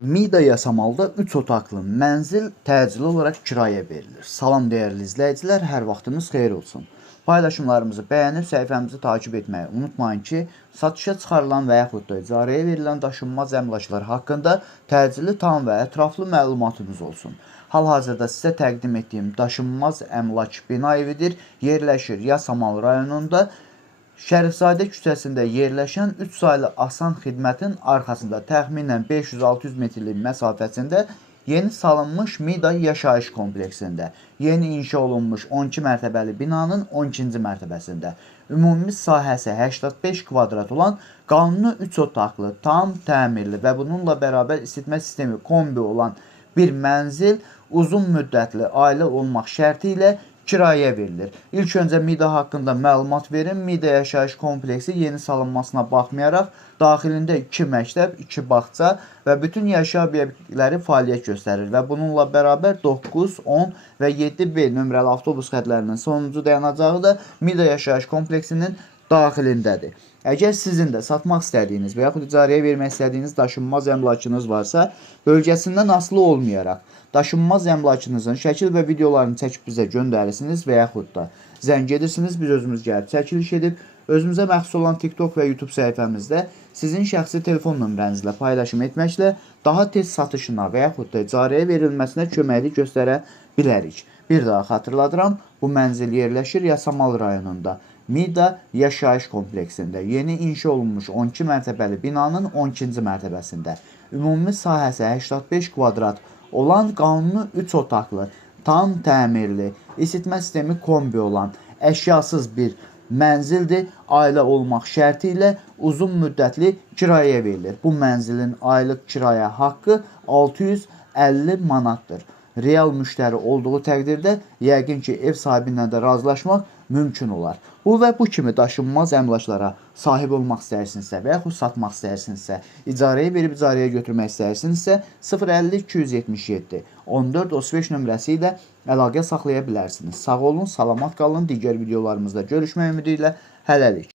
Mida Yasamalda 3 otaqlı mənzil təcili olaraq kirayə verilir. Salam dəyərli izləyicilər, hər vaxtınız xeyir olsun. Paylaşımlarımızı bəyənib səhifəmizi takib etməyi unutmayın ki, satışa çıxarılan və yaxud da icarəyə verilən daşınmaz əmlaklar haqqında təcili, tam və ətraflı məlumatınız olsun. Hal-hazırda sizə təqdim etdiyim daşınmaz əmlak bina evidir. Yerləşir Yasamal rayonunda. Şərifzadə küçəsində yerləşən 3 saylı Asan xidmətin arxasında təxminən 500-600 metrlik məsafəsində yeni salınmış Mida yaşayış kompleksində, yeni inşa olunmuş 12 mərtəbəli binanın 12-ci mərtəbəsində, ümumi sahəsi 85 kvadrat olan, qanuni 3 otaqlı, tam təmirli və bununla bərabər isitmə sistemi kombi olan bir mənzil uzun müddətli ailə olmaq şərti ilə kirayə verilir. İlk öncə Mida haqqında məlumat verin. Mida yaşayış kompleksi yeni salınmasına baxmayaraq, daxilində 2 məktəb, 2 bağça və bütün yaşayış obyektləri fəaliyyət göstərir və bununla bərabər 9, 10 və 7B nömrəli avtobus xətlərinin sonuncu dayanacağı da Mida yaşayış kompleksinin daxilindədir. Əgər sizin də satmaq istədiyiniz və yaxud icarəyə vermək istədiyiniz daşınmaz əmlakınız varsa, bölgəsindən asılı olmayaraq, daşınmaz əmlakınızın şəkil və videolarını çəkib bizə göndərirsiniz və yaxud da zəng edirsiniz, biz özümüz gəlib çəkiliş edib, özümüzə məxsus olan TikTok və YouTube səhifəmizdə sizin şəxsi telefon nömrənizlə paylaşım etməklə daha tez satışına və yaxud da icarəyə verilməsinə köməklik göstərə bilərik. Bir daha xatırladıram, bu mənzil yerləşir Yasamal rayonunda. Mida yaşayış kompleksində yeni inşa olunmuş 12 mərtəbəli binanın 12-ci mərtəbəsində. Ümumi sahəsi 85 kvadrat olan, qanuni 3 otaqlı, tam təmirli, isitmə sistemi kombi olan, əşyasız bir mənzildir. Ailə olmaq şərti ilə uzun müddətli kirayə verilir. Bu mənzilin aylıq kirayə haqqı 650 manatdır. Real müştəri olduğu təqdirdə yəqin ki, ev sahibi ilə də razılaşmaq mümkün olar. Bu və bu kimi daşınmaz əmlaklara sahib olmaq istəyirsinizsə və yaxud satmaq istəyirsinizsə, icarəyə verib icarəyə götürmək istəyirsinizsə 050 277 14 35 nömrəsi ilə əlaqə saxlaya bilərsiniz. Sağ olun, salamat qalın. Digər videolarımızda görüşmək ümidi ilə hələlik.